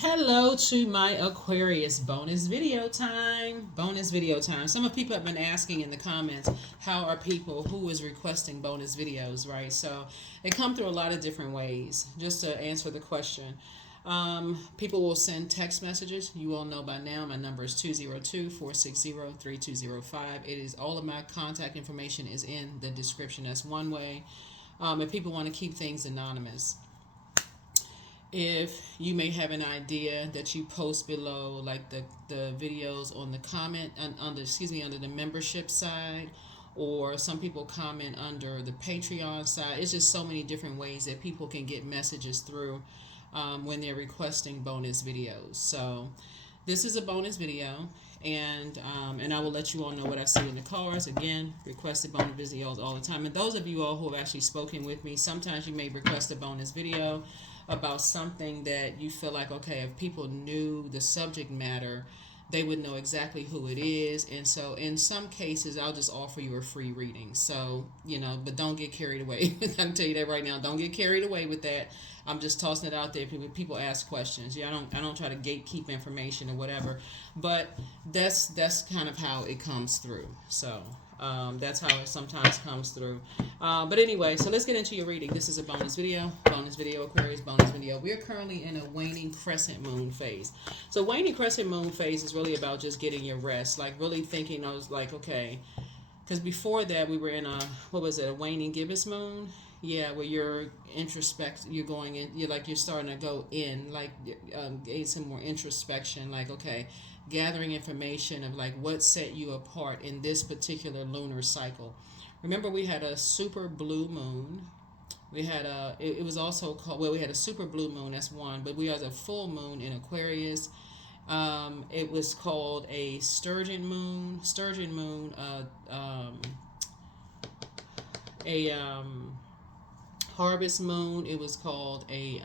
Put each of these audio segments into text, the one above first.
Hello to my Aquarius bonus video time. Bonus video time. Some of people have been asking in the comments, how are people who is requesting bonus videos, right? So they come through a lot of different ways. Just to answer the question, people will send text messages. You all know by now my number is 202-460-3205. It is all of my contact information is in the description. That's one way. If people want to keep things anonymous, if you may have an idea that you post below, like the videos on the comment under the membership side, or some people comment under the Patreon side. It's just so many different ways that people can get messages through when they're requesting bonus videos. So this is a bonus video, and I will let you all know what I see in the cards. Again, requested bonus videos all the time. And those of you all who have actually spoken with me, sometimes you may request a bonus video about something that you feel like, okay, if people knew the subject matter, they would know exactly who it is. And so in some cases, I'll just offer you a free reading. So, but don't get carried away. I can tell you that right now. Don't get carried away with that. I'm just tossing it out there. People ask questions. Yeah, I don't try to gatekeep information or whatever. But that's kind of how it comes through. So that's how it sometimes comes through. But anyway, so let's get into your reading. This is a bonus video, Aquarius, bonus video. We are currently in a waning crescent moon phase. So waning crescent moon phase is really about just getting your rest, like really thinking. I was like, okay, because before that we were in a waning gibbous moon. Yeah, where you're you're going in, you're starting to go in, like gain some more introspection, like, okay, gathering information of like what set you apart in this particular lunar cycle. Remember, we had a super blue moon. We had it was also called, well, we had a super blue moon, that's one, but we had a full moon in Aquarius. It was called a sturgeon moon, a harvest moon. It was called a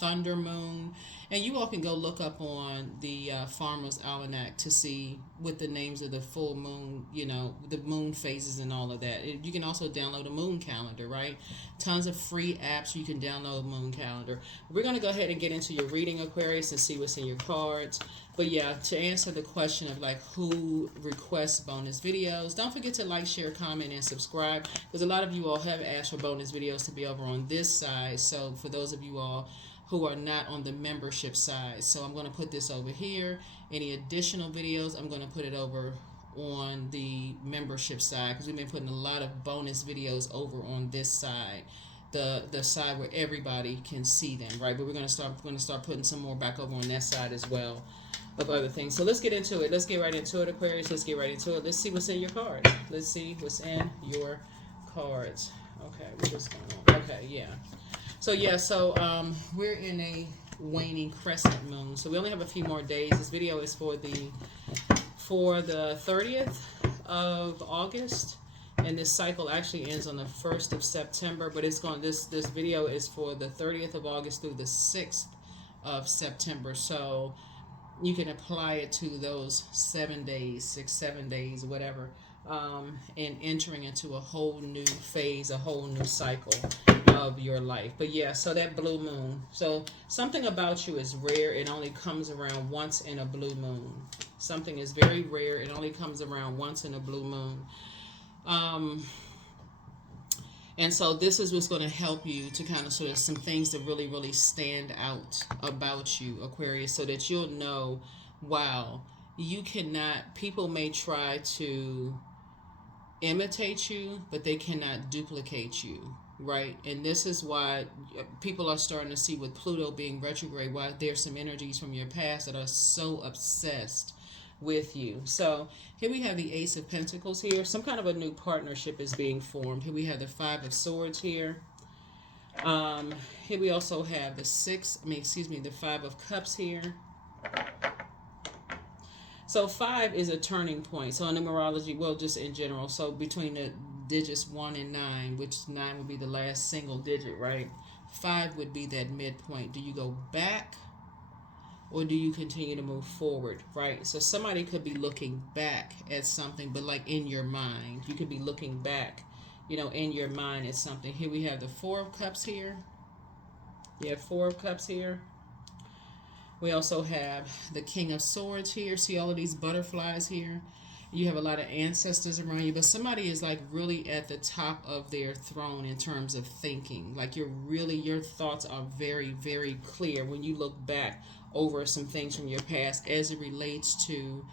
thunder moon. And you all can go look up on the Farmer's Almanac to see what the names of the full moon, the moon phases and all of that. You can also download a moon calendar, right? Tons of free apps you can download a moon calendar. We're going to go ahead and get into your reading, Aquarius, and see what's in your cards. But yeah, to answer the question of like who requests bonus videos, don't forget to like, share, comment, and subscribe, because a lot of you all have asked for bonus videos to be over on this side. So for those of you all who are not on the membership side, so I'm going to put this over here. Any additional videos, I'm going to put it over on the membership side, because we've been putting a lot of bonus videos over on this side, the side where everybody can see them, right? But we're going to start putting some more back over on that side as well, of other things. So let's get into it. Let's get right into it, Aquarius. Let's get right into it. Let's see what's in your cards. Let's see what's in your cards. Okay, what's going on? Okay, yeah. So we're in a waning crescent moon. So we only have a few more days. This video is for the 30th of August, and this cycle actually ends on the 1st of September. But this video is for the 30th of August through the 6th of September. So you can apply it to those 7 days, 7 days, whatever, and entering into a whole new phase, a whole new cycle of your life. But yeah, so that blue moon. So something about you is rare. It only comes around once in a blue moon. Something is very rare. It only comes around once in a blue moon. And so this is what's going to help you to kind of sort of some things that really, really stand out about you, Aquarius, so that you'll know, wow, people may try to imitate you, but they cannot duplicate you, right? And this is why people are starting to see with Pluto being retrograde, why there's some energies from your past that are so obsessed with you. So here we have the Ace of Pentacles here. Some kind of a new partnership is being formed. Here we have the Five of Swords here. Here we also have the Five of Cups here. So 5 is a turning point. So in numerology, well, just in general, so between the digits 1 and 9, which 9 would be the last single digit, right? 5 would be that midpoint. Do you go back, or do you continue to move forward, right? So somebody could be looking back at something, but like in your mind, you could be looking back, in your mind at something. Here we have the Four of Cups here. You have Four of Cups here. We also have the King of Swords here. See all of these butterflies here? You have a lot of ancestors around you, but somebody is like really at the top of their throne in terms of thinking. Like your thoughts are very, very clear when you look back over some things from your past as it relates to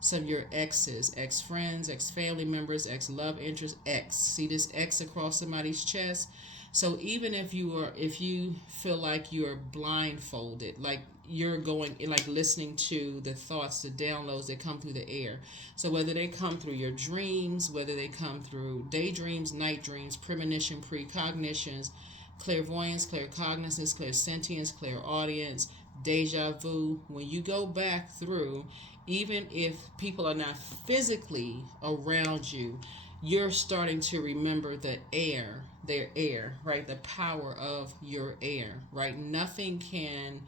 some of your exes, ex friends, ex family members, ex love interest, ex. See this X across somebody's chest? So even if you feel like you're blindfolded, like you're going like listening to the thoughts, the downloads that come through the air. So whether they come through your dreams, whether they come through daydreams, night dreams, premonition, precognitions, clairvoyance, claircognizance, clairsentience, clairaudience, deja vu, when you go back through, even if people are not physically around you, you're starting to remember the air, their air, right? The power of your air, right? Nothing can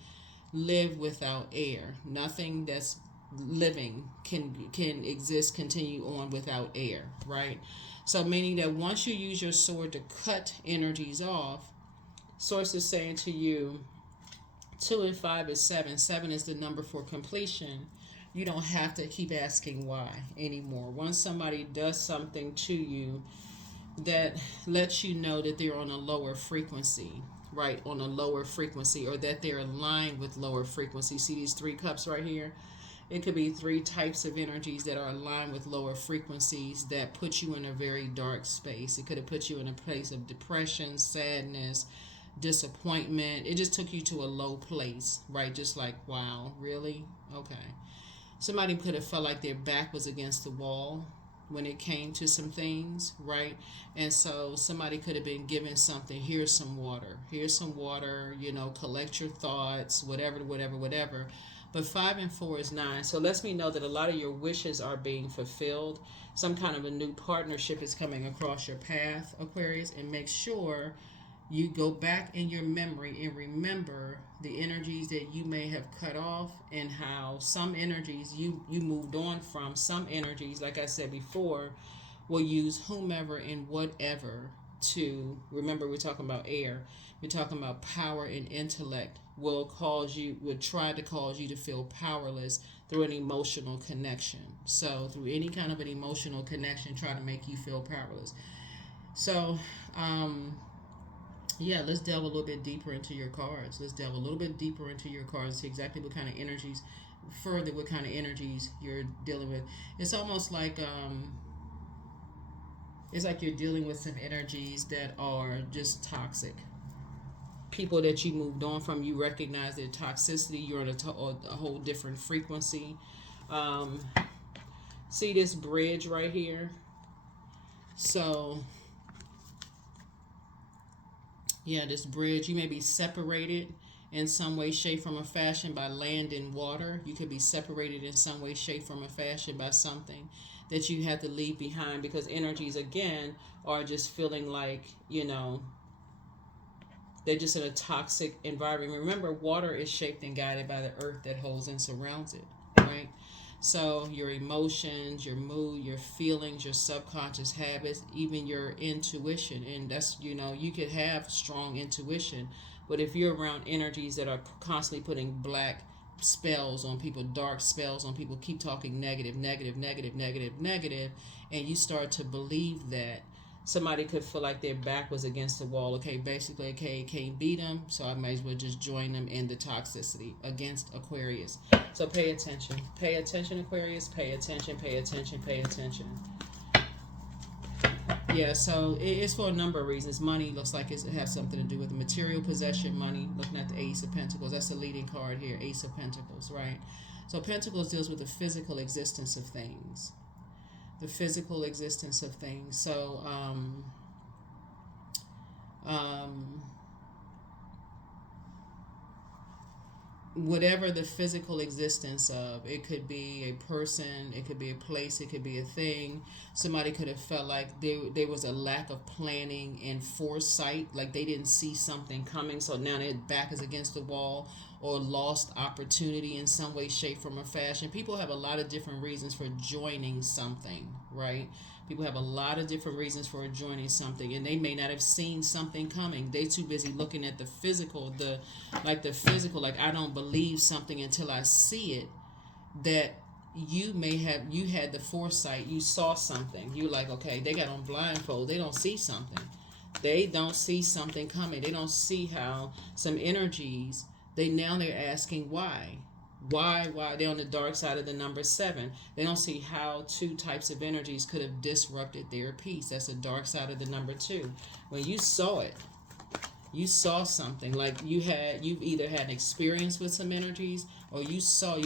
live without air. Nothing that's living can exist, continue on without air, right? So meaning that once you use your sword to cut energies off, source is saying to you, 2 and 5 is 7. 7 is the number for completion. You don't have to keep asking why anymore. Once somebody does something to you that lets you know that they're on a lower frequency, right? On a lower frequency, or that they're aligned with lower frequency. See these 3 cups right here? It could be 3 types of energies that are aligned with lower frequencies that put you in a very dark space. It could have put you in a place of depression, sadness, disappointment. It just took you to a low place, right? Just like, wow, really? Okay. Somebody could have felt like their back was against the wall when it came to some things, right? And so somebody could have been given something. Here's some water. Here's some water, collect your thoughts, whatever. But 5 and 4 is 9. So lets me know that a lot of your wishes are being fulfilled. Some kind of a new partnership is coming across your path, Aquarius, and make sure you go back in your memory and remember the energies that you may have cut off, and how some energies you moved on from. Some energies, like I said before, will use whomever and whatever to, remember we're talking about air, we're talking about power and intellect, will try to cause you to feel powerless through an emotional connection. So through any kind of an emotional connection, try to make you feel powerless. So yeah, let's delve a little bit deeper into your cards. Let's delve a little bit deeper into your cards, see exactly what kind of energies, further what kind of energies you're dealing with. It's almost like you're dealing with some energies that are just toxic. People that you moved on from, you recognize their toxicity. You're on a whole different frequency. See this bridge right here? So yeah, this bridge, you may be separated in some way, shape, form, or fashion by land and water. You could be separated in some way, shape, form, or fashion by something that you had to leave behind, because energies, again, are just feeling like, they're just in a toxic environment. Remember, water is shaped and guided by the earth that holds and surrounds it, right? So your emotions, your mood, your feelings, your subconscious habits, even your intuition. And that's, you could have strong intuition, but if you're around energies that are constantly putting black spells on people, dark spells on people, keep talking negative, and you start to believe that, somebody could feel like their back was against the wall. Okay, basically, can't beat them, so I might as well just join them in the toxicity against Aquarius. So pay attention. Pay attention, Aquarius. Pay attention. Yeah, so it's for a number of reasons. Money looks like it has something to do with material possession, money. Looking at the Ace of Pentacles, that's the leading card here, Ace of Pentacles, right? So Pentacles deals with the physical existence of things. So whatever the physical existence of, it could be a person, it could be a place, it could be a thing. Somebody could have felt like there was a lack of planning and foresight, like they didn't see something coming, so now their back is against the wall. or lost opportunity in some way, shape, form, or fashion. People have a lot of different reasons for joining something, right? People have a lot of different reasons for joining something, and they may not have seen something coming. They too busy looking at the physical, like I don't believe something until I see it. That you had the foresight, you saw something. You like, okay, they got on blindfold. They don't see something. They don't see something coming. They don't see how some energies. They're asking why. Why they're on the dark side of the number 7. They don't see how two types of energies could have disrupted their peace. That's the dark side of the number 2. When you saw it, you saw something. Like you've either had an experience with some energies, or you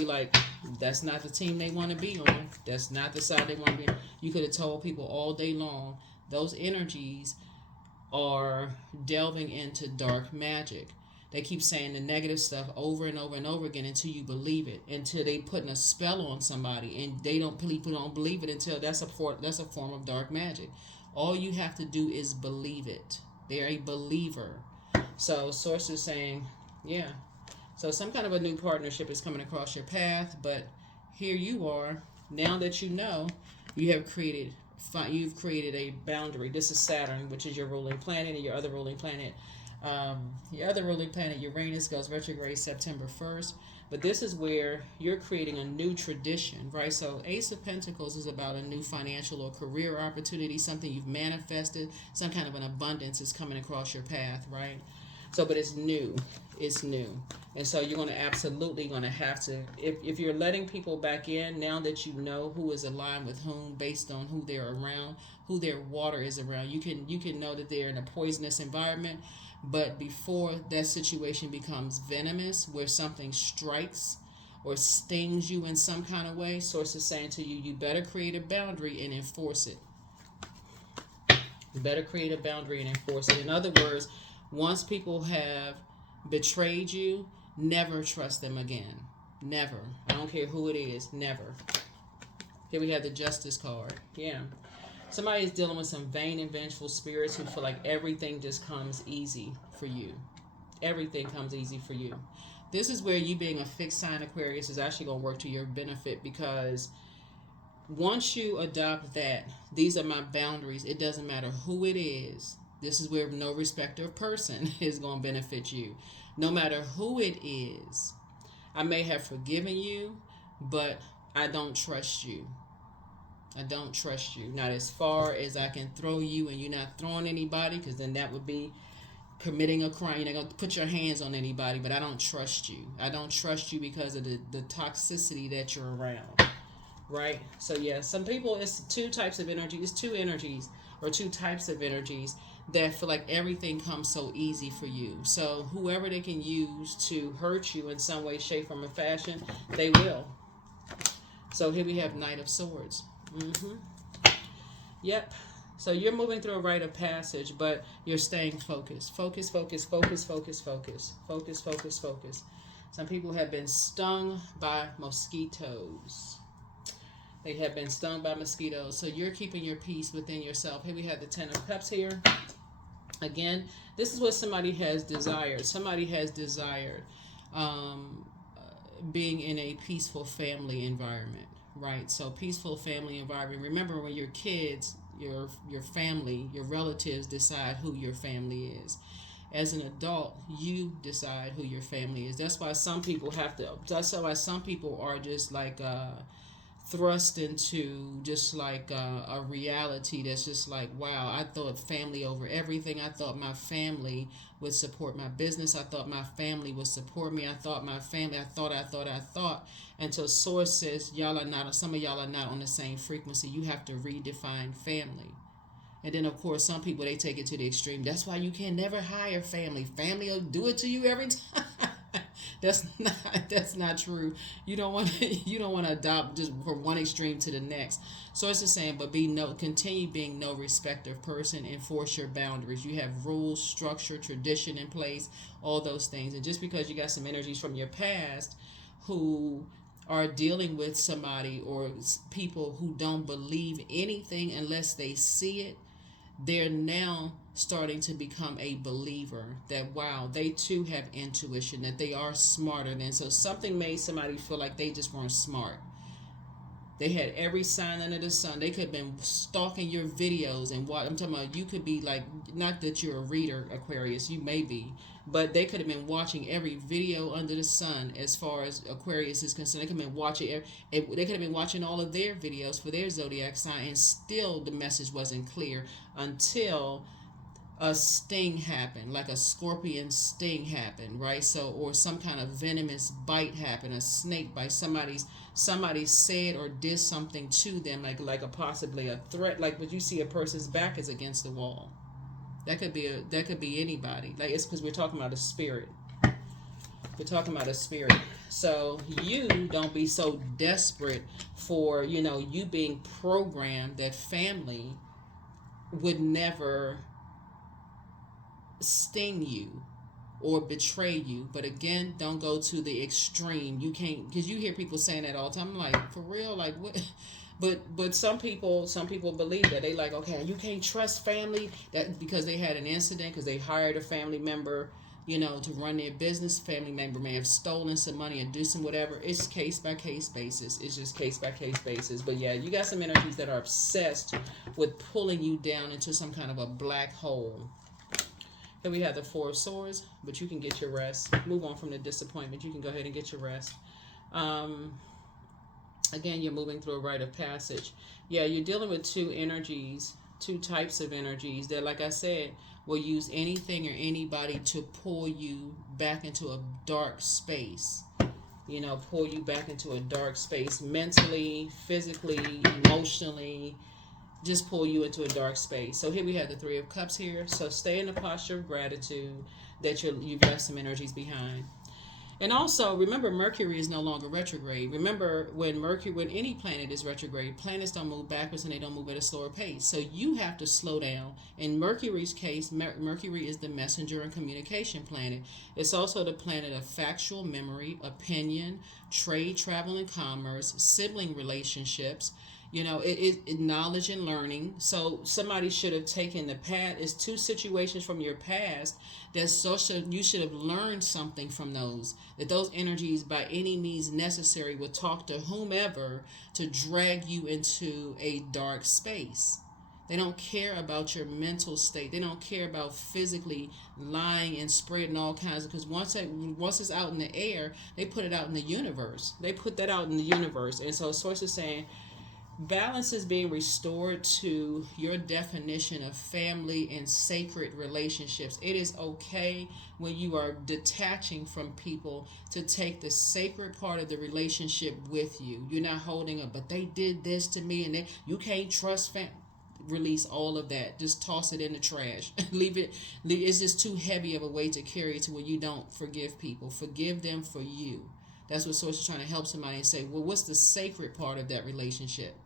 like, that's not the team they want to be on. That's not the side they want to be on. You could have told people all day long those energies are delving into dark magic. They keep saying the negative stuff over and over and over again until you believe it, until they putting a spell on somebody, and people don't believe it until that's a form of dark magic. All you have to do is believe it. They're a believer. So source is saying, yeah. So some kind of a new partnership is coming across your path, but here you are. Now that you know, you've created a boundary. This is Saturn, which is your ruling planet, and your other ruling planet. Uranus, goes retrograde September 1st. But this is where you're creating a new tradition, right? So Ace of Pentacles is about a new financial or career opportunity, something you've manifested, some kind of an abundance is coming across your path, right? So, but it's new. It's new. And so you're absolutely going to have to, if you're letting people back in, now that you know who is aligned with whom based on who they're around, who their water is around, you can know that they're in a poisonous environment. But before that situation becomes venomous, where something strikes or stings you in some kind of way, source is saying to you, you better create a boundary and enforce it. You better create a boundary and enforce it. In other words, once people have betrayed you, never trust them again. Never. I don't care who it is. Never. Here we have the Justice card. Yeah. Somebody is dealing with some vain and vengeful spirits who feel like everything just comes easy for you. Everything comes easy for you. This is where you being a fixed sign Aquarius is actually going to work to your benefit, because once you adopt that, these are my boundaries. It doesn't matter who it is. This is where no respecter of person is going to benefit you. No matter who it is. I may have forgiven you, but I don't trust you. I don't trust you. Not as far as I can throw you and you're not throwing anybody, because then that would be committing a crime. You're not going to put your hands on anybody, but I don't trust you. I don't trust you because of the toxicity that you're around. Right? So yeah, some people, it's two types of energy. It's two energies or two types of energies that feel like everything comes so easy for you. So whoever they can use to hurt you in some way, shape, form, or fashion, they will. So here we have Knight of Swords. Yep. So you're moving through a rite of passage, but you're staying focused. Focus, focus, focus, focus, focus. Focus, focus, focus. Some people have been stung by mosquitoes. They have been stung by mosquitoes. So you're keeping your peace within yourself. Here we have the Ten of Cups here. Again, this is what somebody has desired. Somebody has desired being in a peaceful family environment, right? So peaceful family environment. Remember, when you're kids, your family, your relatives decide who your family is. As an adult, you decide who your family is. That's why some people are just like thrust into just like a reality that's just like, wow, I thought family over everything. I thought my family would support my business. I thought my family would support me. I thought until source says some of y'all are not on the same frequency. You have to redefine family. And then, of course, some people, they take it to the extreme. That's why you can never hire family. Family will do it to you every time. That's not true. You don't want to adopt just from one extreme to the next. So it's the same, but continue being no respecter of person. Enforce your boundaries. You have rules, structure, tradition in place, all those things. And just because you got some energies from your past who are dealing with somebody or people who don't believe anything unless they see it, they're now starting to become a believer that, wow, they too have intuition, that they are smarter than. So something made somebody feel like they just weren't smart. They had every sign under the sun. They could have been stalking your videos and what I'm talking about. You could be like, not that you're a reader, Aquarius, you may be, but they could have been watching every video under the sun as far as Aquarius is concerned. They could have been watching, they could have been watching all of their videos for their zodiac sign, and still the message wasn't clear until a sting happened, like a scorpion sting happened, right? So, or some kind of venomous bite happened, a snake bite. Somebody said or did something to them, like a possibly a threat, like when you see a person's back is against the wall. That could be anybody. Like, it's because we're talking about a spirit. We're talking about a spirit. So you don't be so desperate for, you being programmed that family would never sting you or betray you. But again, don't go to the extreme. You can't, because you hear people saying that all the time. I'm like, for real, like what? But some people believe that. They like, okay, you can't trust family, that because they had an incident, because they hired a family member, to run their business. Family member may have stolen some money and do some whatever. It's case by case basis. It's just case by case basis. But yeah, you got some energies that are obsessed with pulling you down into some kind of a black hole. Here we have the Four of Swords, but you can get your rest. Move on from the disappointment. You can go ahead and get your rest. Again, you're moving through a rite of passage. Yeah, you're dealing with two energies, two types of energies that, like I said, will use anything or anybody to pull you back into a dark space. Pull you back into a dark space mentally, physically, emotionally. Just pull you into a dark space. So here we have the Three of Cups here. So stay in the posture of gratitude that you've left some energies behind. And also, remember, Mercury is no longer retrograde. Remember, when any planet is retrograde, planets don't move backwards and they don't move at a slower pace. So you have to slow down. In Mercury's case, Mercury is the messenger and communication planet. It's also the planet of factual memory, opinion, trade, travel, and commerce, sibling relationships. It knowledge and learning. So somebody should have taken the past. It's two situations from your past that you should have learned something from those. That those energies, by any means necessary, will talk to whomever to drag you into a dark space. They don't care about your mental state. They don't care about physically lying and spreading all kinds of, because once it's out in the air, they put it out in the universe. They put that out in the universe. And so Source is saying, balance is being restored to your definition of family and sacred relationships. It is okay when you are detaching from people to take the sacred part of the relationship with you. You're not holding up, but they did this to me, and you can't trust family. Release all of that. Just toss it in the trash. Leave it. It's just too heavy of a weight to carry to where you don't forgive people. Forgive them for you. That's what Source is trying to help somebody and say, well, what's the sacred part of that relationship?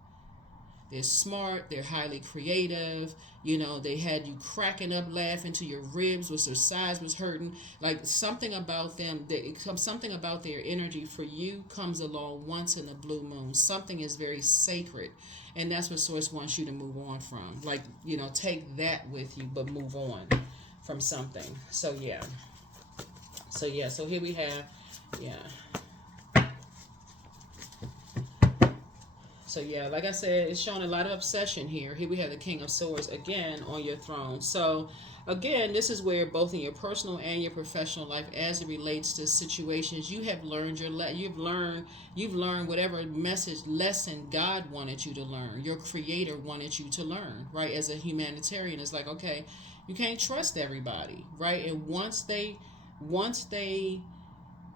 They're smart. They're highly creative. They had you cracking up, laughing to your ribs, was their sides was hurting. Like something about them, something about their energy for you comes along once in a blue moon. Something is very sacred. And that's what Source wants you to move on from. Like, take that with you, but move on from something. So yeah. So here we have, So yeah, like I said, it's showing a lot of obsession here. Here we have the King of Swords again on your throne. So again, this is where both in your personal and your professional life, as it relates to situations, you have learned you've learned whatever lesson God wanted you to learn, your Creator wanted you to learn, right? As a humanitarian, it's like, okay, you can't trust everybody, right? And once they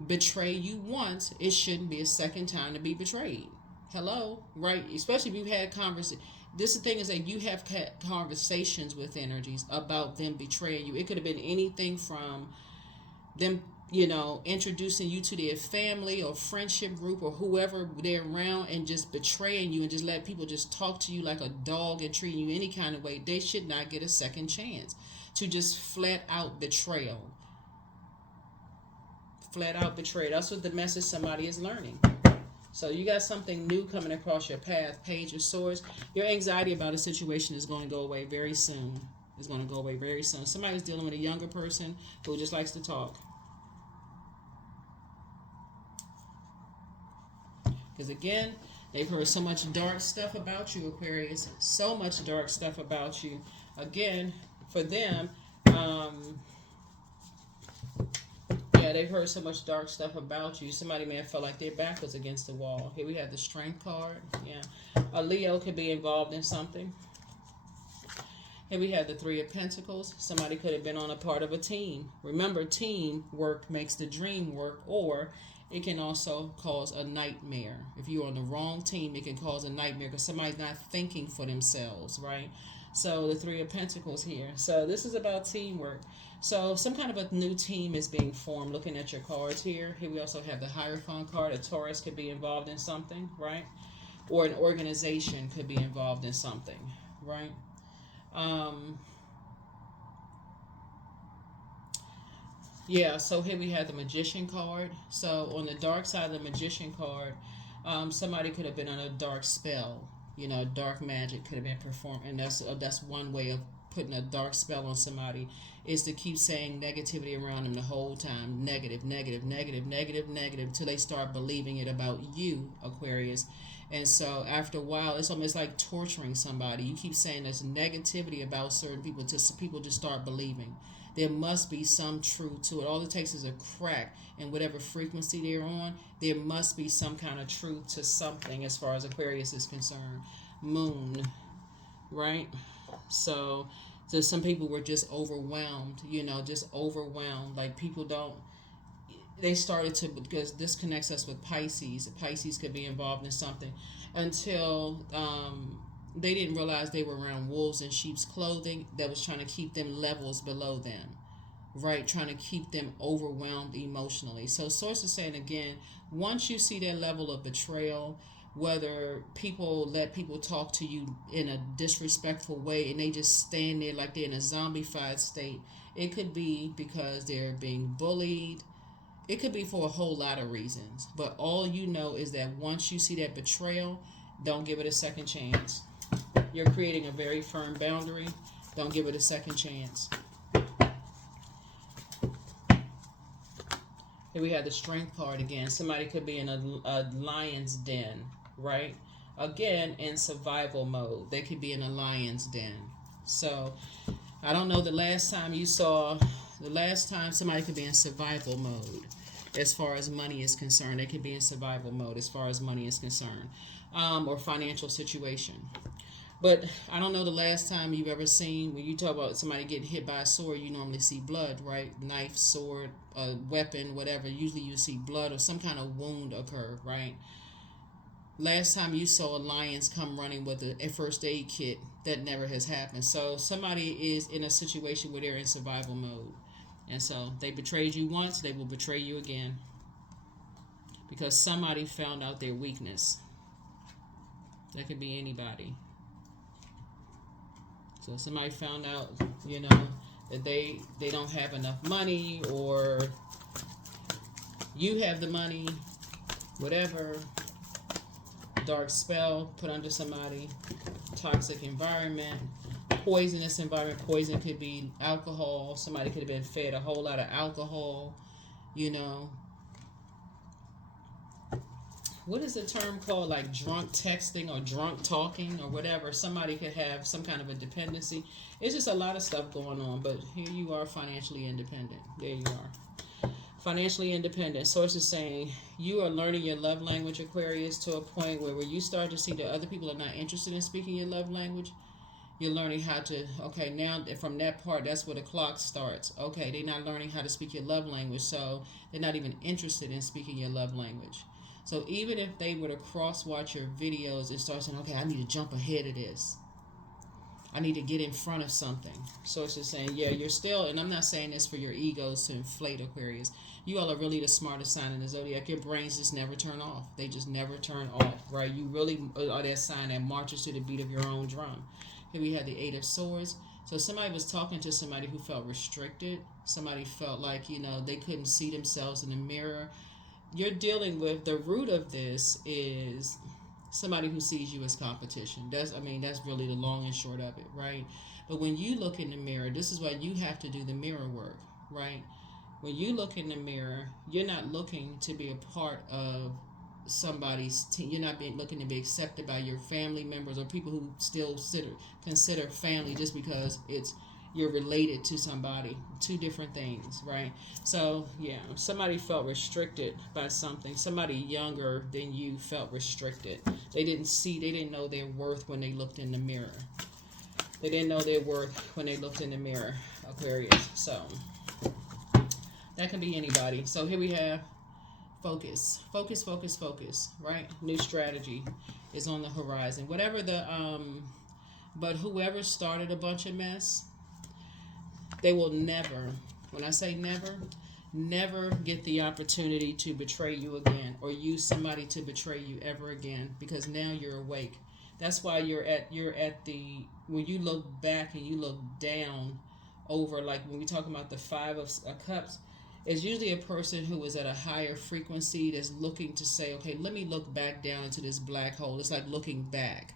betray you once, it shouldn't be a second time to be betrayed. Hello, right? Especially if you've had conversations. This is the thing, is that you have had conversations with energies about them betraying you. It could have been anything from them, introducing you to their family or friendship group or whoever they're around and just betraying you and just let people just talk to you like a dog and treating you any kind of way. They should not get a second chance to just flat out betrayal. Flat out betrayal. That's what the message somebody is learning. So you got something new coming across your path. Page of Swords. Your anxiety about a situation is going to go away very soon. It's going to go away very soon. Somebody's dealing with a younger person who just likes to talk. Because again, they've heard so much dark stuff about you, Aquarius. So much dark stuff about you. Again, for them, yeah, they've heard so much dark stuff about you. Somebody may have felt like their back was against the wall. Here we have the Strength card. Yeah. A Leo could be involved in something. Here we have the Three of Pentacles. Somebody could have been on a part of a team. Remember, teamwork makes the dream work, or it can also cause a nightmare. If you're on the wrong team, it can cause a nightmare because somebody's not thinking for themselves, right? So the Three of Pentacles here. So this is about teamwork. So some kind of a new team is being formed. Looking at your cards here. Here we also have the Hierophant card. A Taurus could be involved in something, right? Or an organization could be involved in something, right? Yeah, so here we have the Magician card. So on the dark side of the Magician card, somebody could have been on a dark spell. You know, dark magic could have been performed, and that's one way of putting a dark spell on somebody, is to keep saying negativity around them the whole time. Negative, negative, negative, negative, negative, until they start believing it about you, Aquarius. And so after a while, it's almost like torturing somebody. You keep saying there's negativity about certain people until people just start believing. There must be some truth to it. All it takes is a crack in whatever frequency they're on. There must be some kind of truth to something as far as Aquarius is concerned. Moon, right? So some people were just overwhelmed, just overwhelmed. Like people they started to, because this connects us with Pisces. Pisces could be involved in something until they didn't realize they were around wolves in sheep's clothing that was trying to keep them levels below them, right? Trying to keep them overwhelmed emotionally. So source is saying again, once you see that level of betrayal, whether people let people talk to you in a disrespectful way and they just stand there like they're in a zombified state, it could be because they're being bullied. It could be for a whole lot of reasons. But all you know is that once you see that betrayal, don't give it a second chance. You're creating a very firm boundary. Don't give it a second chance. Here we have the Strength card again. Somebody could be in a lion's den, right? Again, in survival mode. They could be in a lion's den. So, I don't know the last time somebody could be in survival mode as far as money is concerned. They could be in survival mode as far as money is concerned, or financial situation. But I don't know the last time you've ever seen, when you talk about somebody getting hit by a sword, you normally see blood, right? Knife, sword, weapon, whatever. Usually you see blood or some kind of wound occur, right? Last time you saw a lions come running with a first aid kit, that never has happened. So somebody is in a situation where they're in survival mode. And so they betrayed you once, they will betray you again. Because somebody found out their weakness. That could be anybody. So somebody found out, that they don't have enough money, or you have the money, whatever. Dark spell put under somebody, toxic environment, poisonous environment. Poison could be alcohol. Somebody could have been fed a whole lot of alcohol, What is the term called, like drunk texting or drunk talking or whatever? Somebody could have some kind of a dependency. It's just a lot of stuff going on, but here you are, financially independent. There you are. Financially independent. Source is saying you are learning your love language, Aquarius, to a point where you start to see that other people are not interested in speaking your love language. You're learning how to, okay, now from that part, that's where the clock starts. Okay, they're not learning how to speak your love language, so they're not even interested in speaking your love language. So even if they were to cross-watch your videos and start saying, okay, I need to jump ahead of this. I need to get in front of something. So it's just saying, yeah, you're still, and I'm not saying this for your egos to inflate, Aquarius. You all are really the smartest sign in the zodiac. Your brains just never turn off. They just never turn off, right? You really are that sign that marches to the beat of your own drum. Here we had the Eight of Swords. So somebody was talking to somebody who felt restricted. Somebody felt like, they couldn't see themselves in the mirror. You're dealing with, the root of this is Somebody who sees you as competition. That's, I mean, that's really the long and short of it, right? But when you look in the mirror, this is why you have to do the mirror work, right? When you look in the mirror, you're not looking to be a part of somebody's team. You're not being looking to be accepted by your family members or people who still consider family just because it's you're related to somebody. Two different things, right? So yeah, if somebody felt restricted by something, somebody younger than you felt restricted. They didn't know their worth when they looked in the mirror. They didn't know their worth when they looked in the mirror, Aquarius. So that can be anybody. So here we have focus, focus, focus, focus, right? New strategy is on the horizon. Whatever but whoever started a bunch of mess, they will never, when I say never, never get the opportunity to betray you again or use somebody to betray you ever again, because now you're awake. That's why you're at the, when you look back and you look down over, like when we talk about the Five of Cups, it's usually a person who is at a higher frequency that's looking to say, okay, let me look back down into this black hole. It's like looking back.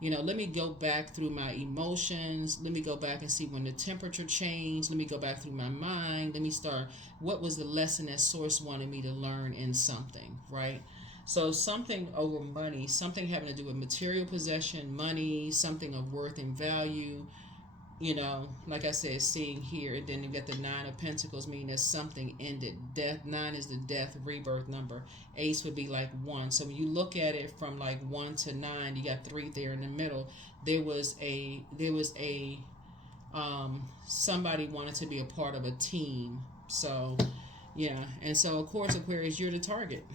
Let me go back through my emotions. Let me go back and see when the temperature changed. Let me go back through my mind. Let me start, what was the lesson that Source wanted me to learn in something, right? So something over money, something having to do with material possession, money, something of worth and value, like I said, seeing here, and then you get the Nine of Pentacles, meaning that something ended. Death, 9 is the death rebirth number. Ace would be like 1. So when you look at it from like 1 to 9, you got 3 there in the middle. There was a somebody wanted to be a part of a team. So yeah, and so of course, Aquarius, you're the target.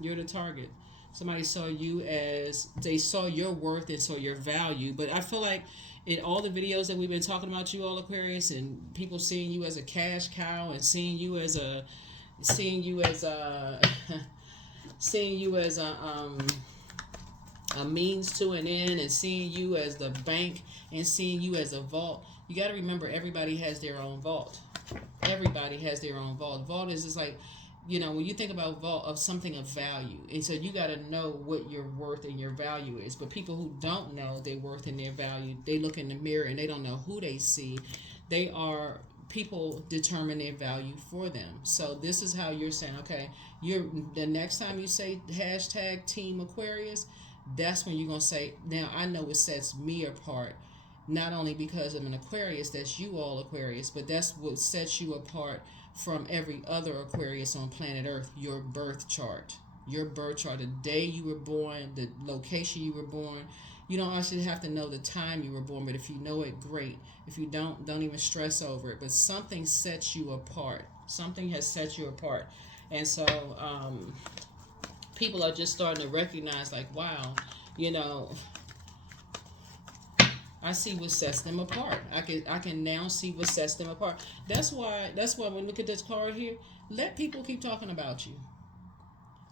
You're the target. Somebody saw you as, they saw your worth and saw your value. But I feel like in all the videos that we've been talking about you all, Aquarius, and people seeing you as a cash cow and seeing you as a seeing you as a means to an end, and seeing you as the bank and seeing you as a vault. You got to remember, everybody has their own vault. Everybody has their own vault. Vault is just like, when you think about vault of something of value, and so you got to know what your worth and your value is. But people who don't know their worth and their value, they look in the mirror and they don't know who they see. People determine their value for them. So this is how you're saying, okay, the next time you say hashtag Team Aquarius, that's when you're going to say, now I know it sets me apart. Not only because I'm an Aquarius, that's you all Aquarius, but that's what sets you apart from every other Aquarius on planet Earth. Your birth chart, the day you were born, the location you were born. You don't actually have to know the time you were born, but if you know it, great. If you don't even stress over it. But something sets you apart. Something has set you apart. And so people are just starting to recognize, like, wow, I see what sets them apart. I can now see what sets them apart. That's why when we look at this card here, let people keep talking about you.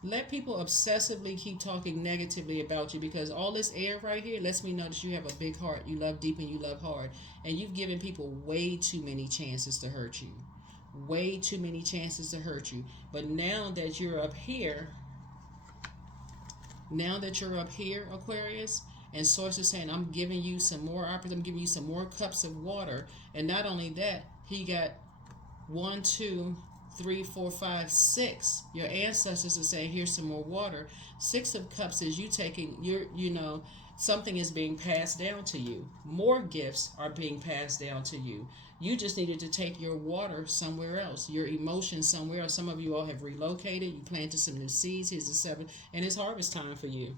Let people obsessively keep talking negatively about you, because all this air right here lets me know that you have a big heart. You love deep and you love hard. And you've given people way too many chances to hurt you. Way too many chances to hurt you. But now that you're up here, Aquarius, and Source is saying, I'm giving you some more opportunity. I'm giving you some more cups of water. And not only that, he got 1, 2, 3, 4, 5, 6. Your ancestors are saying, here's some more water. 6 of Cups is you taking something is being passed down to you. More gifts are being passed down to you. You just needed to take your water somewhere else, your emotions somewhere else. Some of you all have relocated. You planted some new seeds. Here's the 7, and it's harvest time for you.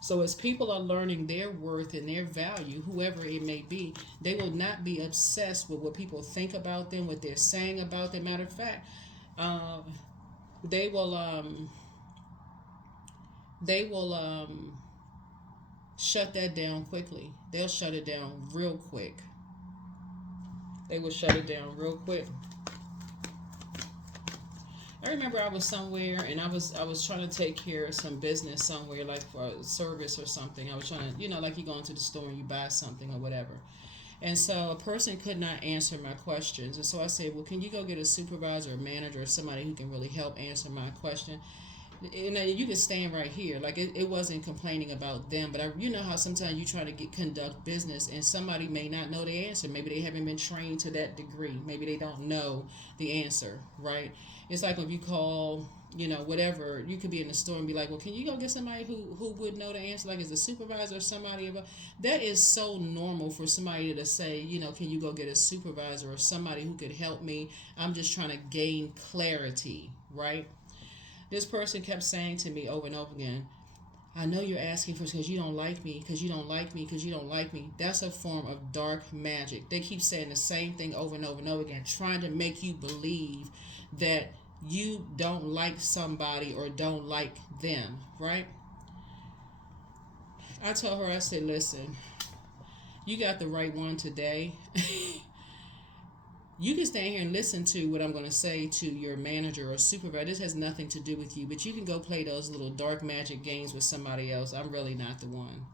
So as people are learning their worth and their value, whoever it may be, they will not be obsessed with what people think about them, what they're saying about them. Matter of fact, they will shut that down quickly. They'll shut it down real quick. They will shut it down real quick. I remember I was somewhere and I was trying to take care of some business somewhere, like for a service or something. I was trying to, like you go into the store and you buy something or whatever. And so a person could not answer my questions. And so I said, well, can you go get a supervisor or manager or somebody who can really help answer my question? And you can stand right here. Like it wasn't complaining about them, but you know how sometimes you try to conduct business and somebody may not know the answer. Maybe they haven't been trained to that degree. Maybe they don't know the answer, right? It's like if you call, whatever, you could be in the store and be like, well, can you go get somebody who would know the answer? Like, is a supervisor or somebody about that is so normal for somebody to say, can you go get a supervisor or somebody who could help me? I'm just trying to gain clarity, right? This person kept saying to me over and over again, I know you're asking for because you don't like me, because you don't like me, because you don't like me. That's a form of dark magic. They keep saying the same thing over and over and over again, trying to make you believe that you don't like somebody or don't like them, right? I told her, I said, listen, you got the right one today. You can stand here and listen to what I'm going to say to your manager or supervisor. This has nothing to do with you, but you can go play those little dark magic games with somebody else. I'm really not the one.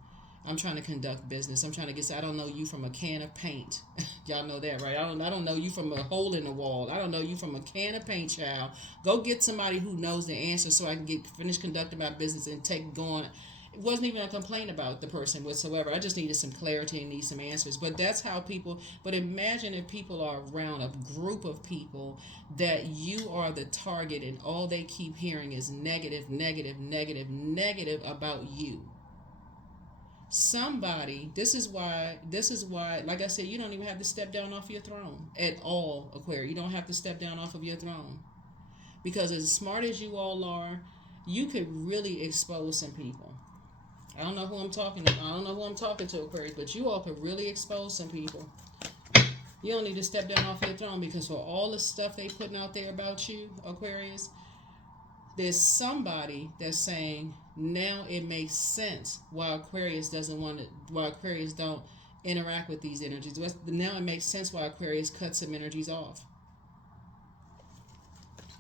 I'm trying to conduct business. I'm trying to I don't know you from a can of paint. Y'all know that, right? I don't know you from a hole in the wall. I don't know you from a can of paint, child. Go get somebody who knows the answer so I can finish conducting my business and take going. It wasn't even a complaint about the person whatsoever. I just needed some clarity and need some answers. But that's how people, but imagine if people are around a group of people that you are the target and all they keep hearing is negative, negative, negative, negative about you. Somebody, this is why, like I said, you don't even have to step down off your throne at all, Aquarius. You don't have to step down off of your throne. Because as smart as you all are, you could really expose some people. I don't know who I'm talking to. I don't know who I'm talking to, Aquarius, but you all could really expose some people. You don't need to step down off your throne because for all the stuff they putting out there about you, Aquarius, there's somebody that's saying now it makes sense why Aquarius don't interact with these energies. Now it makes sense why Aquarius cuts some energies off.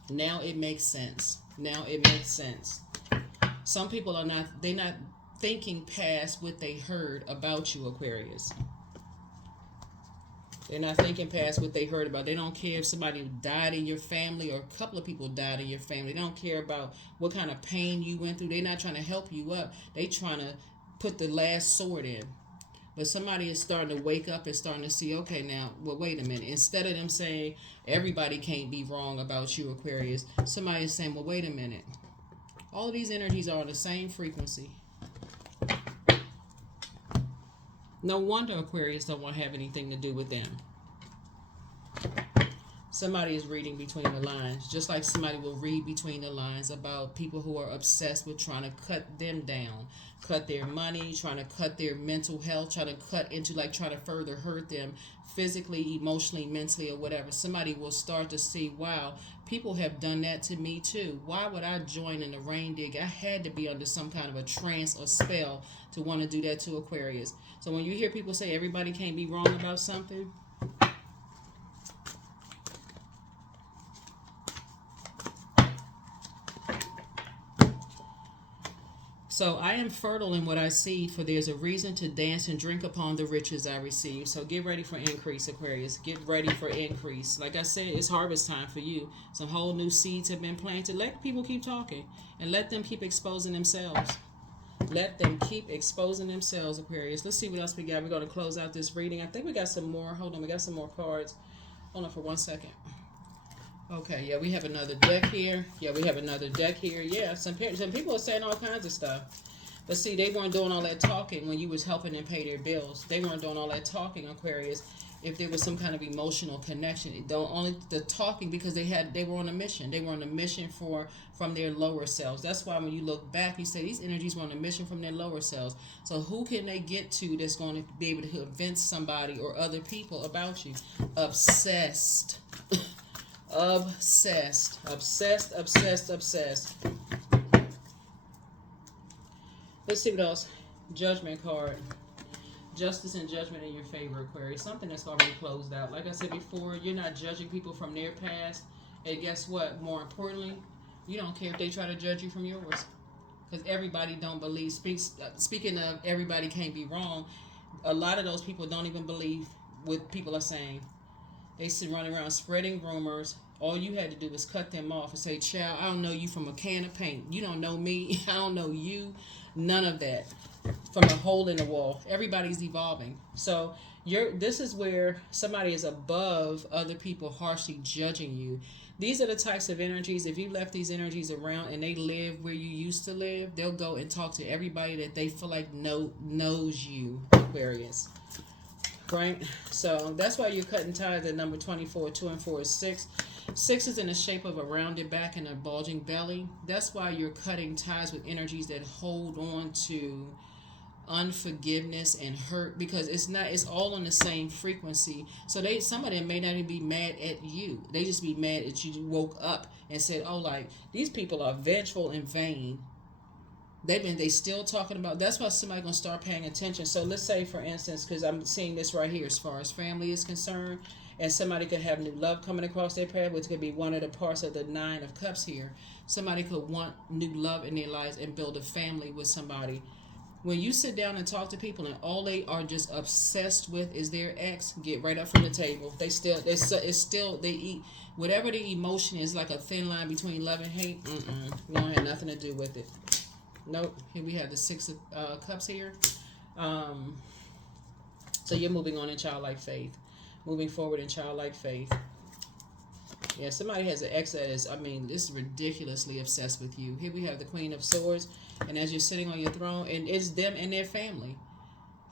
Now it makes sense. Now it makes sense. Some people they're not thinking past what they heard about you, Aquarius. They're not thinking past what they heard about. They don't care if somebody died in your family or a couple of people died in your family. They don't care about what kind of pain you went through. They're not trying to help you up. They're trying to put the last sword in. But somebody is starting to wake up and starting to see, okay, now, well, wait a minute. Instead of them saying everybody can't be wrong about you, Aquarius, somebody is saying, well, wait a minute. All of these energies are on the same frequency. No wonder Aquarius don't want to have anything to do with them. Somebody is reading between the lines, just like somebody will read between the lines about people who are obsessed with trying to cut them down, cut their money, trying to cut their mental health, trying to cut into trying to further hurt them physically, emotionally, mentally, or whatever. Somebody will start to see, wow, people have done that to me too. Why would I join in the rain dig? I had to be under some kind of a trance or spell to want to do that to Aquarius. So when you hear people say everybody can't be wrong about something, so I am fertile in what I see, for there's a reason to dance and drink upon the riches I receive. So get ready for increase, Aquarius. Get ready for increase. Like I said, it's harvest time for you. Some whole new seeds have been planted. Let people keep talking and let them keep exposing themselves. Let them keep exposing themselves, Aquarius. Let's see what else we got. We're going to close out this reading. I think we got some more. Hold on, we got some more cards. Hold on for 1 second. Okay, yeah, we have another deck here. Yeah, we have another deck here. Yeah, some people are saying all kinds of stuff. But see, they weren't doing all that talking when you was helping them pay their bills. They weren't doing all that talking, Aquarius, if there was some kind of emotional connection. Only the talking because they were on a mission. They were on a mission from their lower selves. That's why when you look back, you say these energies were on a mission from their lower selves. So who can they get to that's going to be able to convince somebody or other people about you? Obsessed. Obsessed. Obsessed, obsessed, obsessed. Let's see what else. Judgment card. Justice and judgment in your favor, Aquarius. Something that's already closed out. Like I said before, you're not judging people from their past. And guess what? More importantly, you don't care if they try to judge you from yours. Because everybody don't believe. Speaking of everybody can't be wrong, a lot of those people don't even believe what people are saying. They sit running around spreading rumors, All you had to do was cut them off and say, child, I don't know you from a can of paint. You don't know me. I don't know you. None of that. From a hole in the wall. Everybody's evolving. So this is where somebody is above other people harshly judging you. These are the types of energies, if you left these energies around and they live where you used to live, they'll go and talk to everybody that they feel like knows you, Aquarius. Right? So that's why you're cutting ties at number 24. 2 and 4 is 6. 6 is in the shape of a rounded back and a bulging belly. That's why you're cutting ties with energies that hold on to unforgiveness and hurt, because it's all on the same frequency. So some of them may not even be mad at you. They just be mad that you woke up and said, oh, like, these people are vengeful and vain. They still talking about. That's why somebody gonna start paying attention. So let's say, for instance, because I'm seeing this right here as far as family is concerned, and somebody could have new love coming across their path, which could be one of the parts of the 9 of Cups here. Somebody could want new love in their lives and build a family with somebody. When you sit down and talk to people and all they are just obsessed with is their ex, get right up from the table. They eat whatever the emotion is, like a thin line between love and hate. We don't have nothing to do with it. Nope. Here we have the 6 of Cups here. So you're moving on in childlike faith, moving forward in childlike faith. Yeah, somebody has an ex that is, this is ridiculously obsessed with you. Here we have the Queen of Swords, and as you're sitting on your throne, and it's them and their family.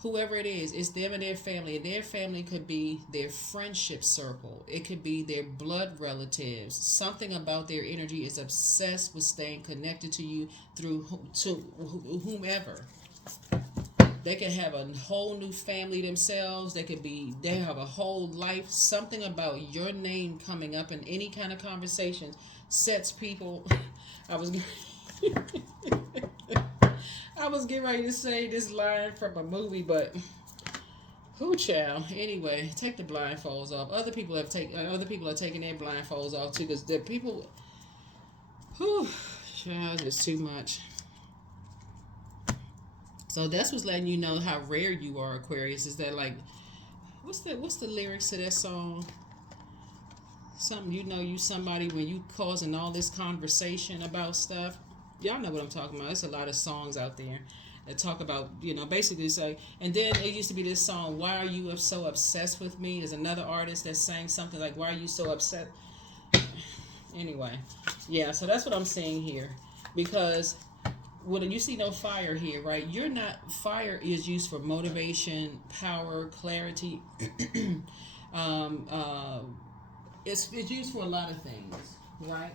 Whoever it is, it's them and their family. And their family could be their friendship circle. It could be their blood relatives. Something about their energy is obsessed with staying connected to you to whomever. They could have a whole new family themselves. They have a whole life. Something about your name coming up in any kind of conversation sets people. I was getting ready to say this line from a movie, but who, child? Anyway, take the blindfolds off. Other people are taking their blindfolds off too, because the people. Whew, child, it's too much. So that's what's letting you know how rare you are, Aquarius. Is that like, what's the lyrics to that song? Something, you somebody when you causing all this conversation about stuff. Y'all know what I'm talking about. There's a lot of songs out there that talk about, basically say. And then it used to be this song, "Why Are You So Obsessed With Me?" There's another artist that sang something like, "Why Are You So Upset?" Anyway, yeah. So that's what I'm seeing here, because when you see no fire here, right? You're not. Fire is used for motivation, power, clarity. It's used for a lot of things, right?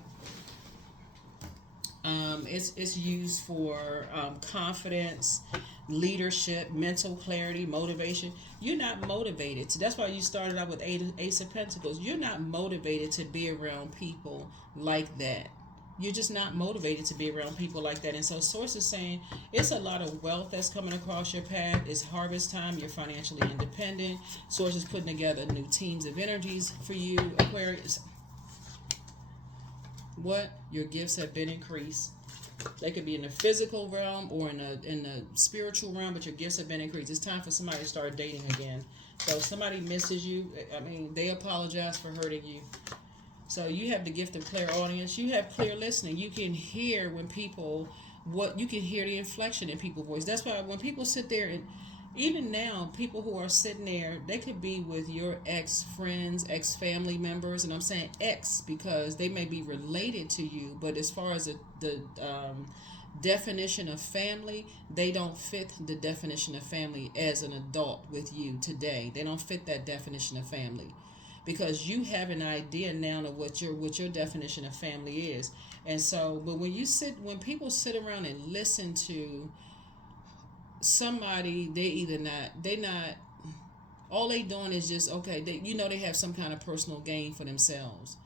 It's used for confidence, leadership, mental clarity, motivation. You're not motivated. That's why you started out with Ace of Pentacles. You're not motivated to be around people like that. You're just not motivated to be around people like that. And so Source is saying it's a lot of wealth that's coming across your path. It's harvest time. You're financially independent. Source is putting together new teams of energies for you, Aquarius. What? Your gifts have been increased. They could be in the physical realm or in the spiritual realm, but your gifts have been increased. It's time for somebody to start dating again. So if somebody misses you, they apologize for hurting you. So you have the gift of clairaudience. You have clear listening. You can hear when people, you can hear the inflection in people's voice. That's why when people sit there, and even now, people who are sitting there, they could be with your ex-friends, ex-family members, and I'm saying ex because they may be related to you, but as far as the definition of family, they don't fit the definition of family as an adult with you today. They don't fit that definition of family, because you have an idea now of what your definition of family is. And so, but when people sit around and listen to somebody, all they doing is just, okay, they have some kind of personal gain for themselves.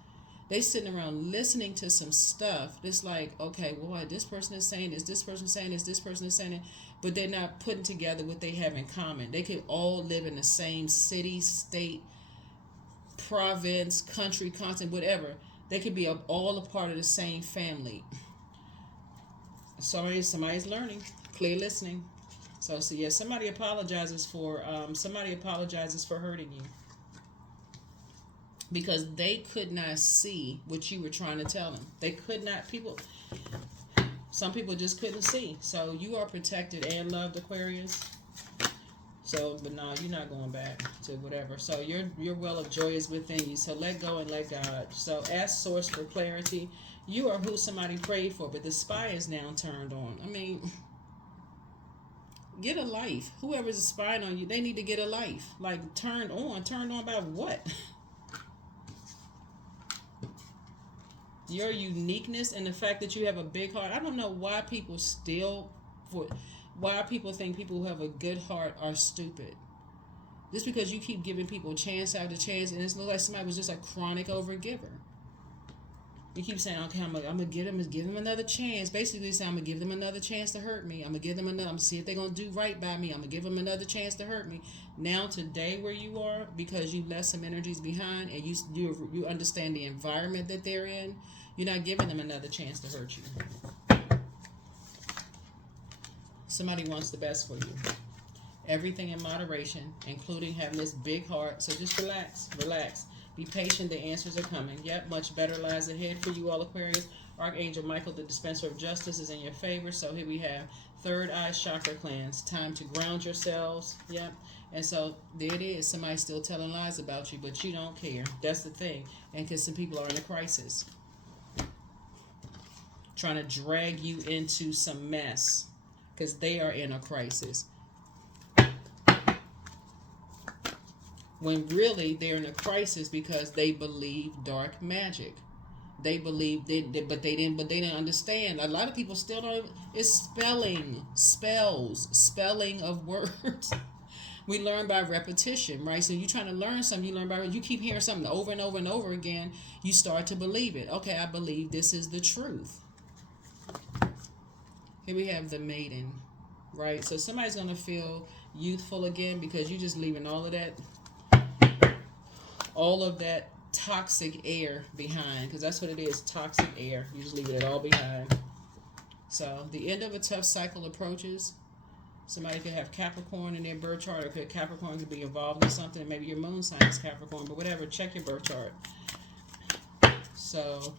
They sitting around listening to some stuff that's like, okay, well, this person is saying this, this person is saying this, this person is saying it, but they're not putting together what they have in common. They could all live in the same city, state, province, country, continent, whatever. They could be all a part of the same family. Sorry, somebody's learning. Clear listening. So yeah, somebody apologizes for hurting you. because they could not see what you were trying to tell them. They could not, some people just couldn't see. So you are protected and loved, Aquarius. So, but no, you're not going back to whatever. So your well of joy is within you. So let go and let God. So ask Source for clarity. You are who somebody prayed for, but the spy is now turned on. I mean, get a life. Whoever's spying on you, they need to get a life. Like, turned on. Turned on by what? Your uniqueness and the fact that you have a big heart. I don't know why people why people think people who have a good heart are stupid. Just because you keep giving people chance after chance, and it's like somebody was just a chronic overgiver. You keep saying, okay, I'm gonna give them another chance. Basically saying, I'm gonna give them another chance to hurt me. I'm gonna give them another. I'm gonna see if they're gonna do right by me. I'm gonna give them another chance to hurt me. Now today, where you are, because you left some energies behind, and you understand the environment that they're in, you're not giving them another chance to hurt you. Somebody wants the best for you. Everything in moderation, including having this big heart. So just relax, relax. Be patient, the answers are coming. Yep, much better lies ahead for you all, Aquarius. Archangel Michael, the dispenser of justice, is in your favor. So here we have third eye chakra cleanse. Time to ground yourselves. Yep. And so there it is. Somebody's still telling lies about you, but you don't care. That's the thing. And because some people are in a crisis. Trying to drag you into some mess. Because they are in a crisis. When really they're in a crisis because they believe dark magic. They believe but they didn't understand. A lot of people still don't. It's spelling of words. We learn by repetition, right? So you're trying to learn something, you learn by, you keep hearing something over and over and over again, you start to believe it. Okay, I believe this is the truth. Here we have the maiden, right? So somebody's going to feel youthful again because you're just leaving all of that toxic air behind, because that's what it is, toxic air. You just leaving it all behind. So the end of a tough cycle approaches. Somebody could have Capricorn in their birth chart, or Capricorn could be involved in something. Maybe your moon sign is Capricorn, but whatever, check your birth chart. So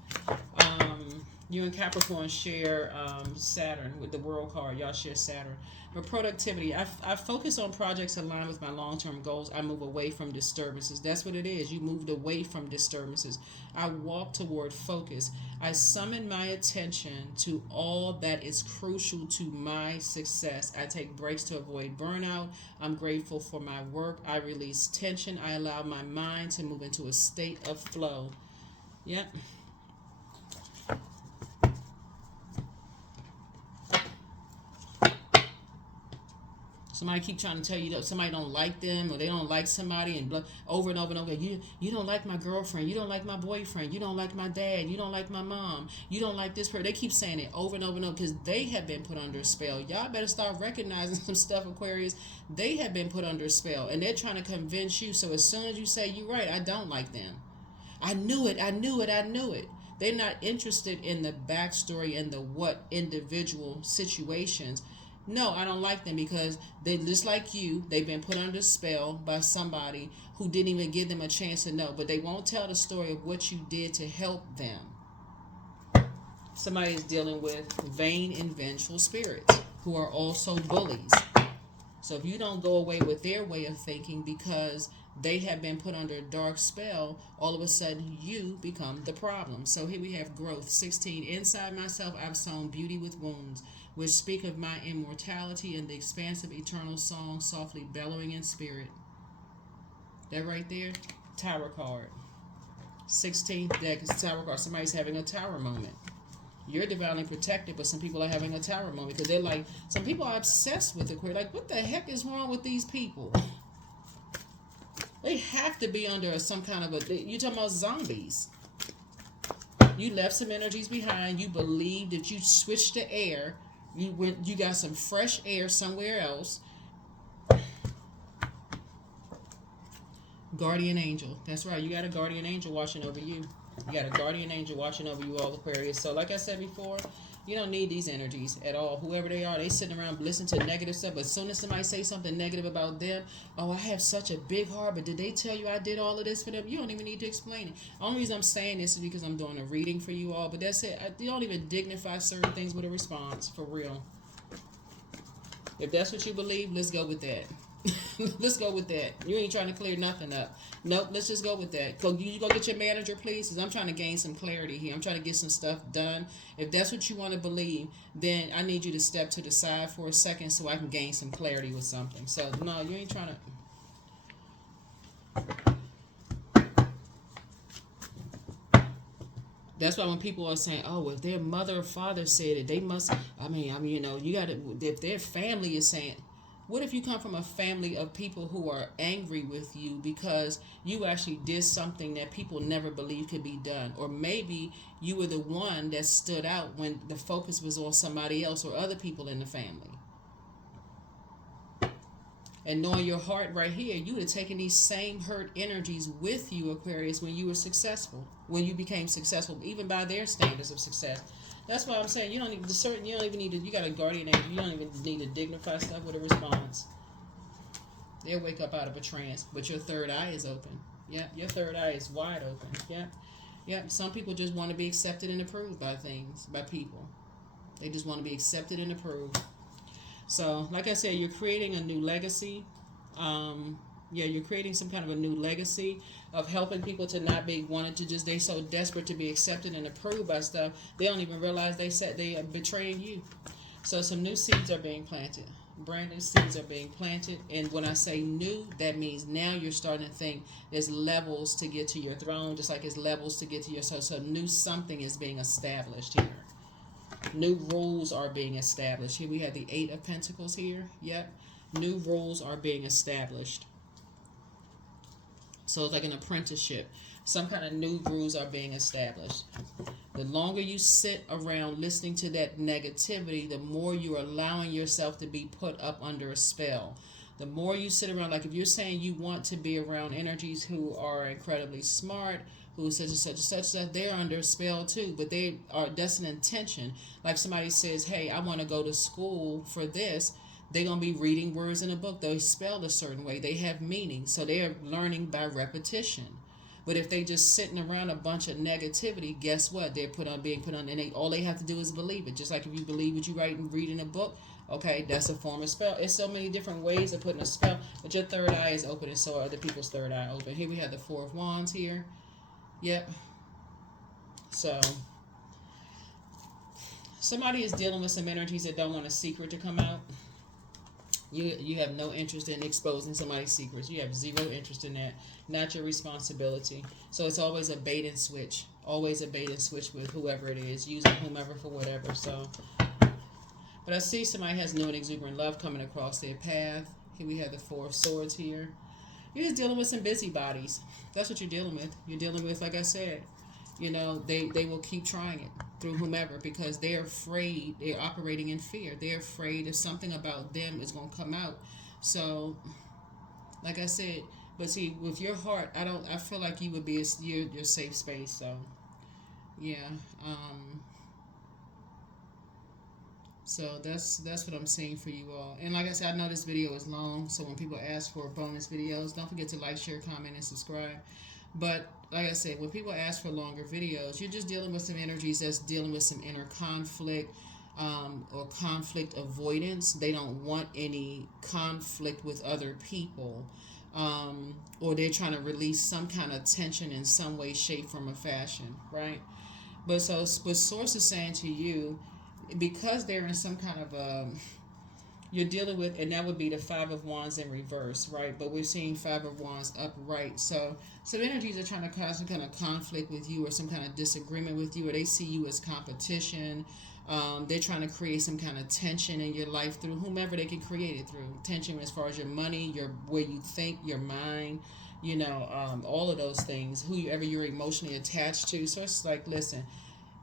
you and Capricorn share Saturn with the World card. Y'all share Saturn. For productivity, I focus on projects aligned with my long-term goals. I move away from disturbances. That's what it is. You moved away from disturbances. I walk toward focus. I summon my attention to all that is crucial to my success. I take breaks to avoid burnout. I'm grateful for my work. I release tension. I allow my mind to move into a state of flow. Yep. Somebody keep trying to tell you that somebody don't like them, or they don't like somebody, and over and over and over. You don't like my girlfriend. You don't like my boyfriend. You don't like my dad. You don't like my mom. You don't like this person. They keep saying it over and over and over because they have been put under a spell. Y'all better start recognizing some stuff, Aquarius. They have been put under a spell, and they're trying to convince you. So as soon as you say, you're right, I don't like them. I knew it. I knew it. I knew it. They're not interested in the backstory and the what individual situations. No, I don't like them because they just like you. They've been put under spell by somebody who didn't even give them a chance to know. But they won't tell the story of what you did to help them. Somebody is dealing with vain and vengeful spirits who are also bullies. So if you don't go away with their way of thinking because they have been put under a dark spell, all of a sudden you become the problem. So here we have growth. 16. Inside myself I've sown beauty with wounds, which speak of my immortality and the expansive eternal song softly bellowing in spirit. That right there, Tower card. 16th deck is Tower card. Somebody's having a tower moment. You're divinely protected, but some people are having a tower moment because they're like, some people are obsessed with it. Like, what the heck is wrong with these people? They have to be under some kind of you're talking about zombies. You left some energies behind. You believe that you switched the air. You got some fresh air somewhere else. Guardian angel. That's right. You got a guardian angel watching over you. You got a guardian angel watching over you all, Aquarius. So like I said before, You don't need these energies at all. Whoever they are, they sitting around listening to negative stuff. But as soon as somebody say something negative about them, oh, I have such a big heart, but did they tell you I did all of this for them? You don't even need to explain it. The only reason I'm saying this is because I'm doing a reading for you all. But that's it. You don't even dignify certain things with a response, for real. If that's what you believe, let's go with that. Let's go with that. You ain't trying to clear nothing up. Nope, let's just go with that. You go get your manager, please, because I'm trying to gain some clarity here. I'm trying to get some stuff done. If that's what you want to believe, then I need you to step to the side for a second so I can gain some clarity with something. So, no, you ain't trying to... That's why when people are saying, oh, if their mother or father said it, they must... I mean, you know, you got to... If their family is saying... What if you come from a family of people who are angry with you because you actually did something that people never believed could be done? Or maybe you were the one that stood out when the focus was on somebody else or other people in the family. And knowing your heart right here, you would have taken these same hurt energies with you, Aquarius, when you were successful, when you became successful, even by their standards of success. That's why I'm saying you don't even need to, you got a guardian angel, you don't even need to dignify stuff with a response. They'll wake up out of a trance, but your third eye is open. Yeah, your third eye is wide open. Yeah. Some people just want to be accepted and approved by things, by people. They just want to be accepted and approved. So, like I said, you're creating a new legacy. You're creating some kind of a new legacy of helping people to not be wanting to just, they so desperate to be accepted and approved by stuff, they don't even realize they are betraying you. So some new seeds are being planted. Brand new seeds are being planted. And when I say new, that means now you're starting to think there's levels to get to your throne, just like it's levels to get to your soul. So new something is being established here. New rules are being established. Here we have the 8 of Pentacles here. Yep. New rules are being established. So it's like an apprenticeship. Some kind of new rules are being established. The longer you sit around listening to that negativity, the more you're allowing yourself to be put up under a spell. The more you sit around, like if you're saying you want to be around energies who are incredibly smart, who such and such and such, that they're under a spell too, but that's an intention. Like somebody says, hey, I want to go to school for this. They're going to be reading words in a book. They're spelled a certain way. They have meaning. So they're learning by repetition. But if they just sitting around a bunch of negativity, guess what? They're being put on, and all they have to do is believe it. Just like if you believe what you write and read in a book, okay, that's a form of spell. It's so many different ways of putting a spell, but your third eye is open, and so are other people's third eye open. Here we have the 4 of Wands here. Yep. So somebody is dealing with some energies that don't want a secret to come out. You have no interest in exposing somebody's secrets. You have zero interest in that. Not your responsibility. So it's always a bait and switch. Always a bait and switch with whoever it is. Using whomever for whatever. So, but I see somebody has new and exuberant love coming across their path. Here we have the 4 of Swords here. You're just dealing with some busybodies. That's what you're dealing with. You're dealing with, like I said, you know, they will keep trying it through whomever because they're afraid. They're operating in fear. They're afraid if something about them is going to come out. So, like I said, but see, with your heart, I feel like you would be your safe space. So, yeah. So that's what I'm seeing for you all. And like I said, I know this video is long, so when people ask for bonus videos, don't forget to like, share, comment, and subscribe. But like I said, when people ask for longer videos, you're just dealing with some energies that's dealing with some inner conflict or conflict avoidance. They don't want any conflict with other people, or they're trying to release some kind of tension in some way, shape, form, or fashion, right? But Source is saying to you, because they're in some kind of you're dealing with, and that would be the 5 of Wands in reverse, right? But we're seeing 5 of Wands upright. So some energies are trying to cause some kind of conflict with you or some kind of disagreement with you, or they see you as competition. They're trying to create some kind of tension in your life through whomever they can create it through. Tension as far as your money, your where you think, your mind, you know, all of those things, whoever you're emotionally attached to. So it's like, listen,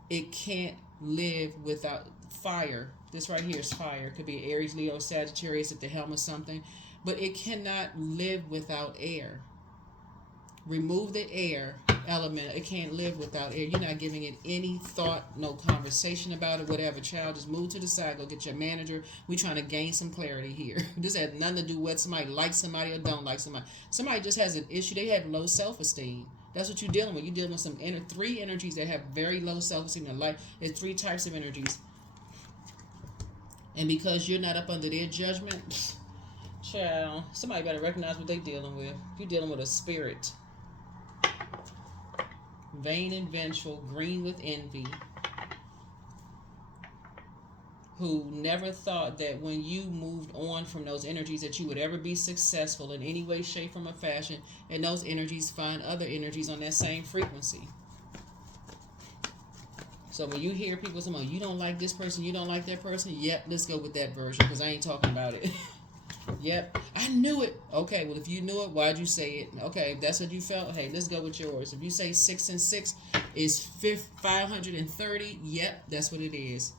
it can't live without fire. This right here is fire. It could be Aries, Leo, Sagittarius at the helm of something. But it cannot live without air. Remove the air element. It can't live without air. You're not giving it any thought, no conversation about it, whatever. Child, just move to the side. Go get your manager. We trying to gain some clarity here. This has nothing to do with somebody likes somebody or don't like somebody. Somebody just has an issue. They have low self-esteem. That's what you're dealing with. You're dealing with some three energies that have very low self-esteem in life. It's three types of energies. And because you're not up under their judgment, child, somebody better recognize what they're dealing with. You're dealing with a spirit. Vain and vengeful, green with envy, who never thought that when you moved on from those energies that you would ever be successful in any way, shape, form, or fashion, and those energies find other energies on that same frequency. So when you hear people say, you don't like this person, you don't like that person, yep, let's go with that version, because I ain't talking about it. Yep, I knew it. Okay, well, if you knew it, why'd you say it? Okay, if that's what you felt, hey, let's go with yours. If you say 6 and 6 is 530, yep, that's what it is.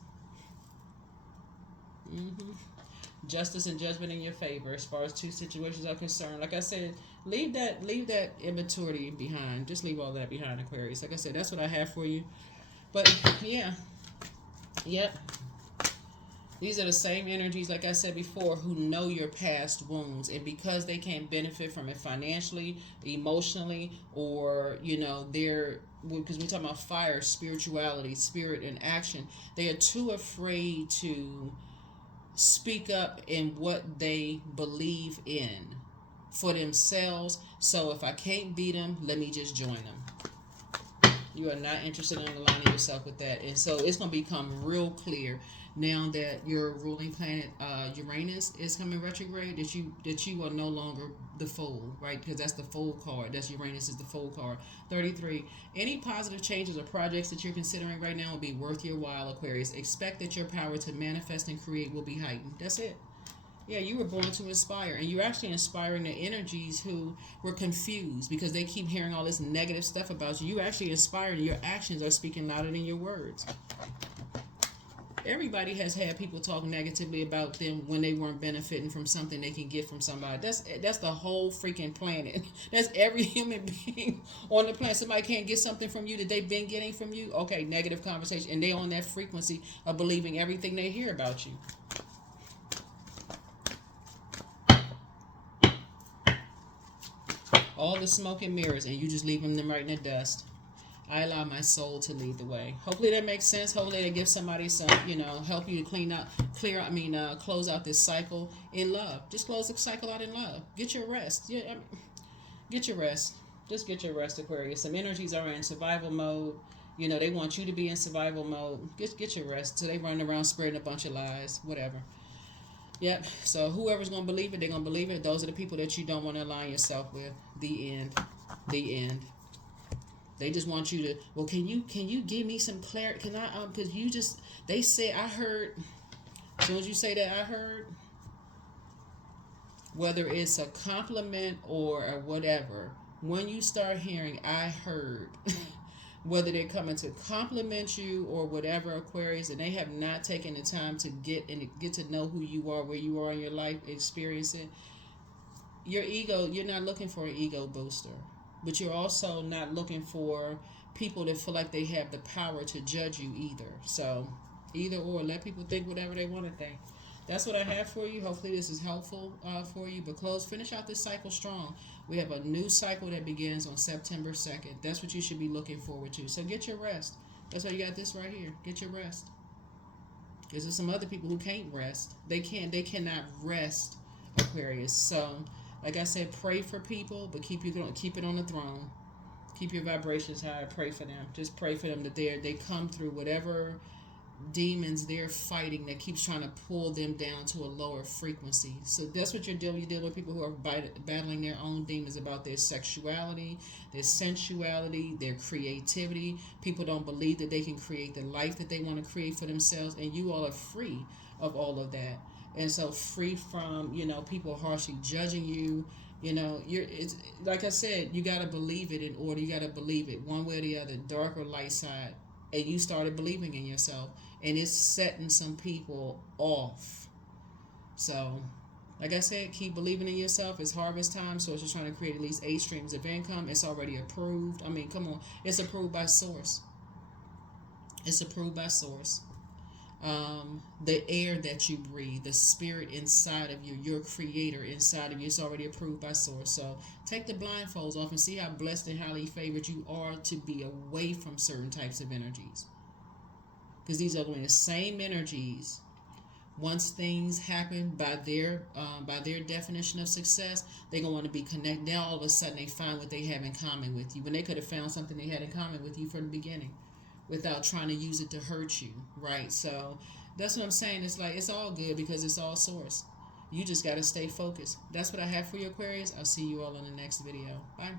Justice and judgment in your favor as far as two situations are concerned. Like I said, leave that immaturity behind. Just leave all that behind, Aquarius. Like I said, that's what I have for you. But yeah, yep. These are the same energies, like I said before, who know your past wounds. And because they can't benefit from it financially, emotionally, or, they're, because we're talking about fire, spirituality, spirit, and action, they are too afraid to speak up in what they believe in for themselves. So if I can't beat them, let me just join them. You are not interested in aligning yourself with that. And so it's going to become real clear now that your ruling planet Uranus is coming retrograde, that you are no longer the fool, right? Because that's the fool card. That's Uranus is the fool card. 33. Any positive changes or projects that you're considering right now will be worth your while, Aquarius. Expect that your power to manifest and create will be heightened. That's it. Yeah, you were born to inspire, and you're actually inspiring the energies who were confused because they keep hearing all this negative stuff about you. You actually inspired, and your actions are speaking louder than your words. Everybody has had people talk negatively about them when they weren't benefiting from something they can get from somebody. That's the whole freaking planet. That's every human being on the planet. Somebody can't get something from you that they've been getting from you. Okay, negative conversation, and they're on that frequency of believing everything they hear about you. All the smoke and mirrors, and you just leaving them right in the dust. I allow my soul to lead the way. Hopefully that makes sense. Hopefully that gives somebody some, help you to close out this cycle in love. Just close the cycle out in love. Get your rest. Yeah, get your rest. Just get your rest, Aquarius. Some energies are in survival mode. They want you to be in survival mode. Get your rest. So they run around spreading a bunch of lies, whatever. Yep. So whoever's going to believe it, they're going to believe it. Those are the people that you don't want to align yourself with. The end. The end. They just want you to, well, can you give me some clarity? Can I, because they say, I heard, as soon as you say that, I heard, whether it's a compliment or whatever, when you start hearing, I heard, whether they're coming to compliment you or whatever, Aquarius, and they have not taken the time to get to know who you are, where you are in your life, experience it. Your ego, you're not looking for an ego booster. But you're also not looking for people that feel like they have the power to judge you either. So either or, let people think whatever they want to think. That's what I have for you. Hopefully this is helpful for you. But finish out this cycle strong. We have a new cycle that begins on September 2nd. That's what you should be looking forward to. So get your rest. That's why you got this right here. Get your rest. Because there's some other people who can't rest. They cannot rest, Aquarius. So like I said, pray for people, but keep it on the throne. Keep your vibrations high. Pray for them. Just pray for them that they come through whatever demons they're fighting that keeps trying to pull them down to a lower frequency. So that's what you're dealing. You're dealing with people who are battling their own demons about their sexuality, their sensuality, their creativity. People don't believe that they can create the life that they want to create for themselves, and you all are free of all of that. And so free from, people harshly judging you. It's like I said, you got to believe it in order. You got to believe it one way or the other, dark or light side. And you started believing in yourself. And it's setting some people off. So Like I said, keep believing in yourself. It's harvest time, so it's just trying to create at least 8 streams of income. It's already approved. I mean, come on. It's approved by source. It's approved by source. The air that you breathe, the spirit inside of you, your creator inside of you, it's already approved by source. So take the blindfolds off and see how blessed and highly favored you are to be away from certain types of energies. Because these are going to be the same energies. Once things happen by their definition of success, they're gonna want to be connected. Now all of a sudden they find what they have in common with you, when they could have found something they had in common with you from the beginning, without trying to use it to hurt you, right? So that's what I'm saying. It's like it's all good because it's all source. You just got to stay focused. That's what I have for you, Aquarius. I'll see you all in the next video. Bye.